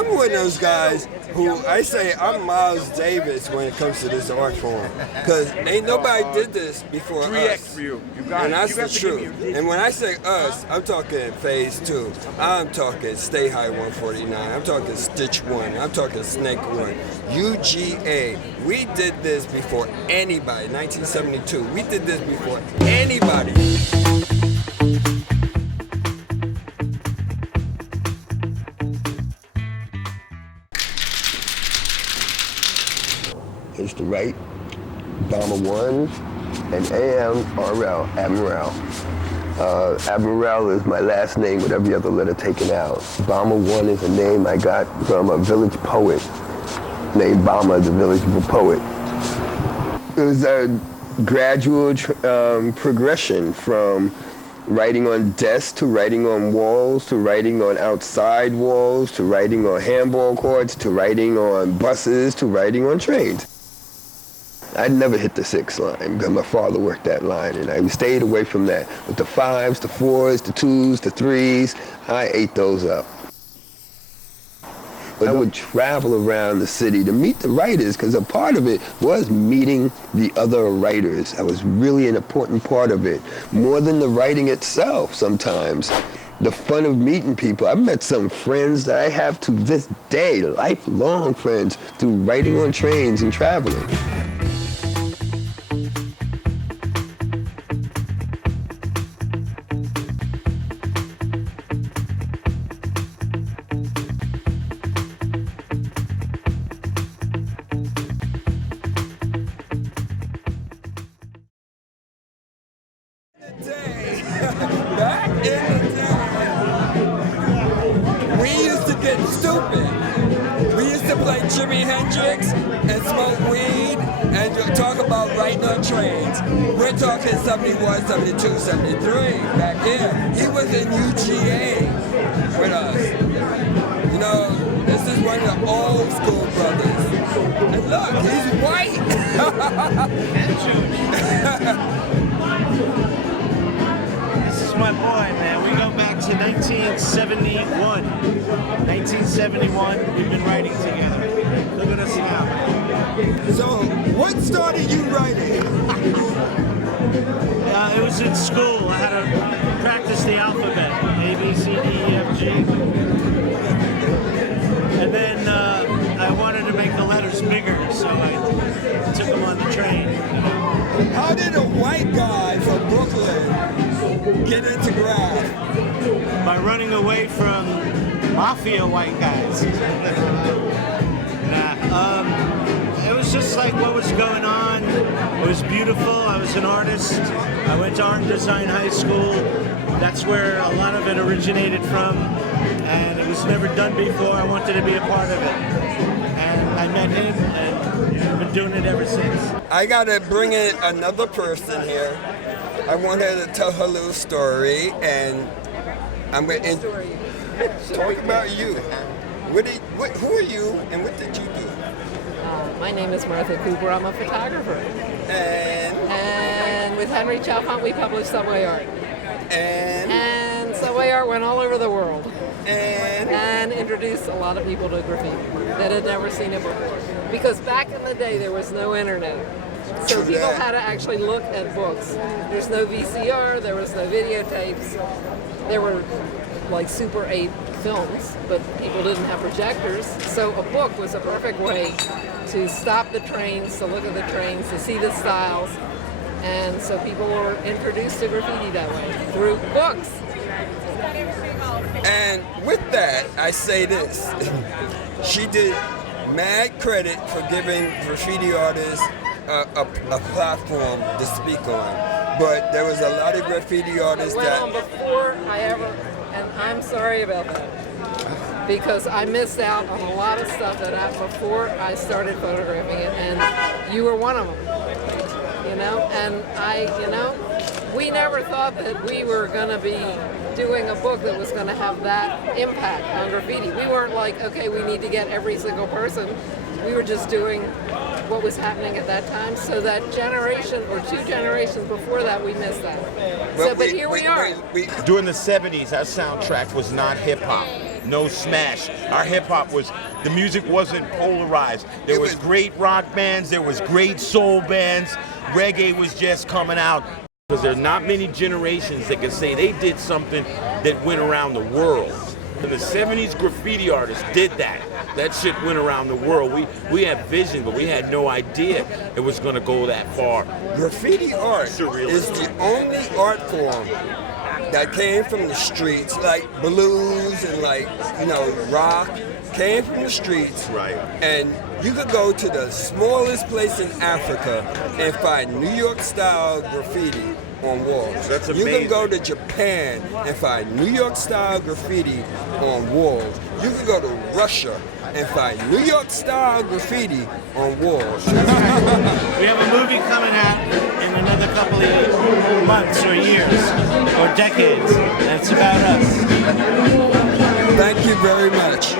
I'm one of those guys who I say I'm Miles Davis when it comes to this art form, because ain't nobody did this before 3X us. For you. You got and it. that's the truth. And when I say us, I'm talking Phase 2. I'm talking Stay High 149. I'm talking Stitch 1. I'm talking Snake 1. UGA. We did this before anybody. 1972. We did this before anybody. It's to write Bama 1 and AMRL, Admiral. Admiral is my last name with every other letter taken out. Bama 1 is a name I got from a village poet named Bama, the village poet. It was a gradual progression from writing on desks to writing on walls to writing on outside walls to writing on handball courts to writing on buses to writing on trains. I never hit the 6 line because my father worked that line, and I stayed away from that. But the 5s, the 4s, the 2s, the 3s, I ate those up. I would travel around the city to meet the writers, because a part of it was meeting the other writers. That was really an important part of it, more than the writing itself sometimes. The fun of meeting people. I've met some friends that I have to this day, lifelong friends, through writing on trains and traveling. Back in the day, we used to get stupid. We used to play Jimi Hendrix and smoke weed and talk about writing on trains. We're talking 71, 72, 73 back then. He was in UGA with us. You know, this is one of the old school brothers. And look, he's white. My boy, man. We go back to 1971. 1971, we've been writing together. Look at us now. So, what started you writing? It was in school. I had to practice the alphabet. A, B, C, D, E, F, G. And then I wanted to make the letters bigger, so I took them on the train. How did a white guy from Brooklyn get into graph? By running away from mafia white guys. It was just like what was going on. It was beautiful. I was an artist. I went to art and design high school. That's where a lot of it originated from. And it was never done before. I wanted to be a part of it. And I met him, and I've been doing it ever since. I gotta bring in another person here. I want her to tell her little story, and I'm going to talk about you. Who are you, and what did you do? My name is Martha Cooper. I'm a photographer. And with Henry Chalfant, we published Subway Art. And Subway Art went all over the world. And introduced a lot of people to graffiti that had never seen it before. Because back in the day, there was no internet. So people had to actually look at books. There's no VCR, there was no videotapes. There were like Super 8 films, but people didn't have projectors. So a book was a perfect way to stop the trains, to look at the trains, to see the styles. And so people were introduced to graffiti that way, through books. And with that, I say this. She did mad credit for giving graffiti artists a platform to speak on, but there was a lot of graffiti artists that went on before I ever, and I'm sorry about that, because I missed out on a lot of stuff that before I started photographing it, and you were one of them, you know, and we never thought that we were going to be doing a book that was going to have that impact on graffiti. We weren't like, okay, we need to get every single person. We were just doing what was happening at that time, so that generation or 2 generations before that, we missed that. But here we are. During the 70s, our soundtrack was not hip-hop. no smash. Our hip hop was, the music wasn't polarized. There was great rock bands, there was great soul bands. Reggae was just coming out. Because there's not many generations that can say they did something that went around the world. In the 70s, graffiti artists did that. That shit went around the world. We had vision, but we had no idea it was going to go that far. Graffiti art is the only art form that came from the streets, like blues and like, you know, rock, came from the streets. Right. And you could go to the smallest place in Africa and find New York style graffiti on walls. That's You amazing. can go to Japan and find New York style graffiti on walls. You can go to Russia and find New York style graffiti on walls. We have a movie coming out in another couple of months or years or decades, and it's about us. Thank you very much.